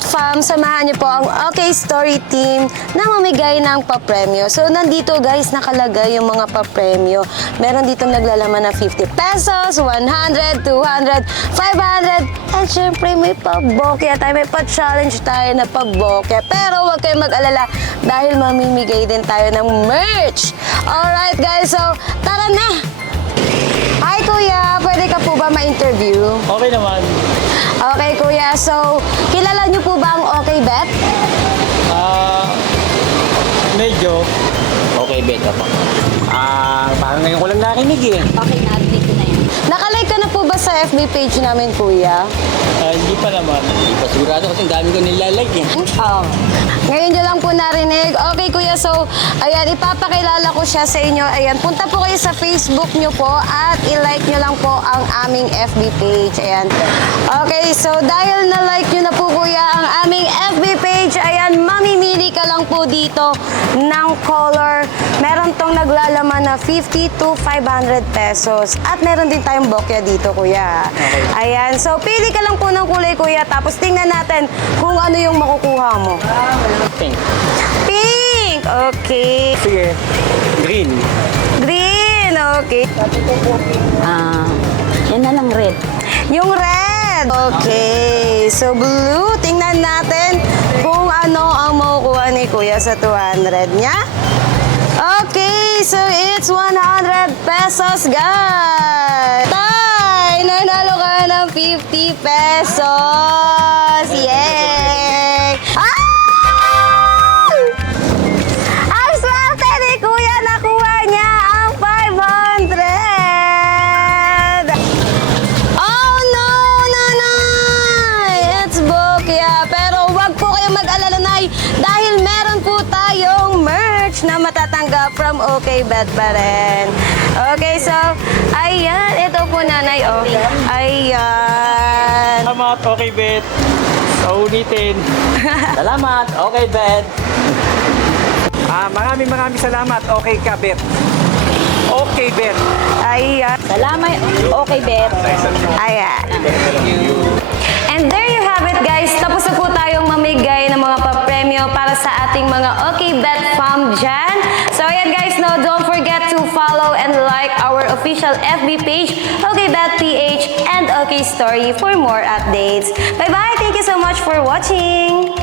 Bet Fam, samahan niyo po ang OK Story Team na mamigay ng papremyo. So, nandito guys, nakalagay yung mga papremyo. Meron dito naglalaman ng 50 pesos, 100, 200, 500, and syempre may pabokya tayo, may pa-challenge tayo na pabokya. Pero huwag kayong mag-alala dahil mamimigay din tayo ng merch. Alright guys, so tara na! Hi Kuya, pwede ka po ba ma-interview? Okay naman. Okay Kuya, so kilala niyo po ba ang OK Bet? Medyo. Okay, beta pa. Parang ngayon ko lang narinig eh. Okay, narinig ko na yan. Nakalike ka na po ba sa FB page namin Kuya? Hindi pa naman. Hindi pa sigurado kasi ang dami ko nilalike eh. Oo. Ngayon nyo lang po narinig. Okay Kuya, so ayan, ipapakilala ko siya sa inyo. Ayan, punta po kayo sa Facebook nyo po at i-like nyo lang po ang aming FB page. Ayan. Okay, so dahil na-like nyo na po Kuya ang aming FB page, ayan, mamimili ka lang po dito ng color. Meron tong naglalaman na 50 to 500 pesos. At meron din tayong bokya dito Kuya. Ayan, so pili ka lang po ng kulay Kuya, tapos tingnan natin kung ano yung makukuha mo. Pink. Pink! Okay. Sige. Green. Green! Okay. Yan na lang, red. Yung red! Okay. So, blue. Tingnan natin kung ano ang makukuha ni Kuya sa 200 niya. Okay. So, it's 100 pesos, guys. Tay! Nanalo ka ng 50 pesos! Yay! Ang swerte ni Kuya, nakuha niya ang 500! Oh no, nanay! It's bokya. Pero wag po kayong mag-alala, nay, dahil meron po tayong merch na matatanggap from OK Bet pa rin. Okay, so, ayan. Ito po, nanay, oh. Ayan. Salamat. Okay, bet. Sa ulitin. Salamat. Okay, Ben. Maraming salamat. Okay ka, bet. Okay, bet. Ayan. Salamat. Okay, bet. Ayan. And there you have it guys, tapos na po tayong mamigay ng mga papremyo para sa ating mga OK Bet Fam dyan. So ayan guys, no, don't forget to follow and like our official FB page, OK Bet PH and OK Story for more updates. Bye bye, thank you so much for watching.